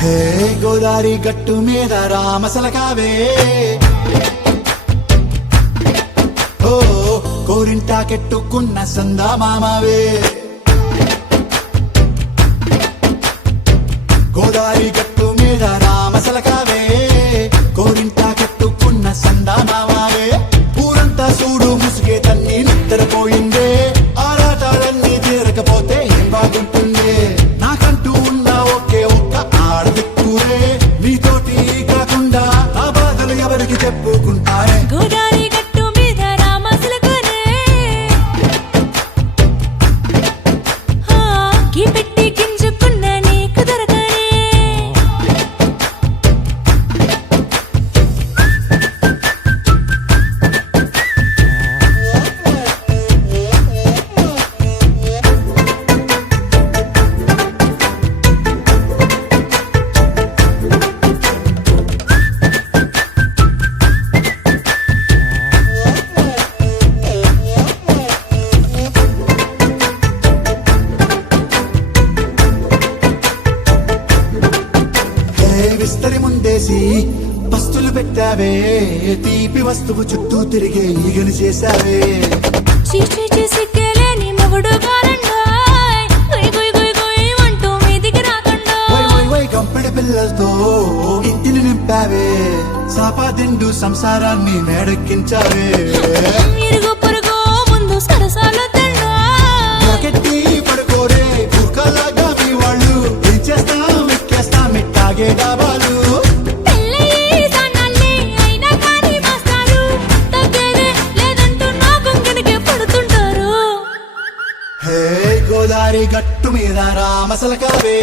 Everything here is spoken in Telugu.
హే గోదారి గట్టు మీద రామసలకావే ఓ కోరింటాకెట్టుకున్న సందా మామావే గోదారి గట్టు మీద రామసలకావే కోరింటాకెట్టుకున్న సందా మామావే ఊరంతా చూడు ముసిగే తన్ని నిద్రపోయిందే ఆరాటాలన్నీ తీరకపోతే ఏం బాగుంటుంది నాకంటూ ఉన్న ఒకే ఒక్క ఆడదిక్కురే నీతోటి కాకుండా ఆ బాధలు ఎవరికి చెప్పుకుంటారే గోదారి గట్టు మీద రామసలకనే గీ పెట్టి గింజుకున్న నీకు దొరకనే విస్తరి ముందేసి పస్తులు పెట్టావే తీపి వస్తువు చుట్టూ తిరిగే ఈగలు చేశావే చీచీ చేసి కేలేని మొగుడు గారండాయ్ గుయ్ గుయ్ గుయ్ గుయ్ అంటూ మీదికి రాకుండా వై కంపెడి పిల్లలతో ఇంటిని నింపావే సాపాదిండు సంసారాన్ని మేడెక్కించావే ఇరుగు పొరుగు ముందు సరసాలు తండా రాకెట్టి పడుకోరే కుక్కలాగా మీ వాళ్ళు ఏం చేస్తాం ఎక్కేస్తాం ఎట్టాగే డాబాలు పెళ్ళయి సన్నాల్ని అయినా కానీ మస్తాలు తగ్గేదే లేదంటూ నా కొంగనికే పడుతుంటారు హే గోదారి గట్టు మీద రామసలకావే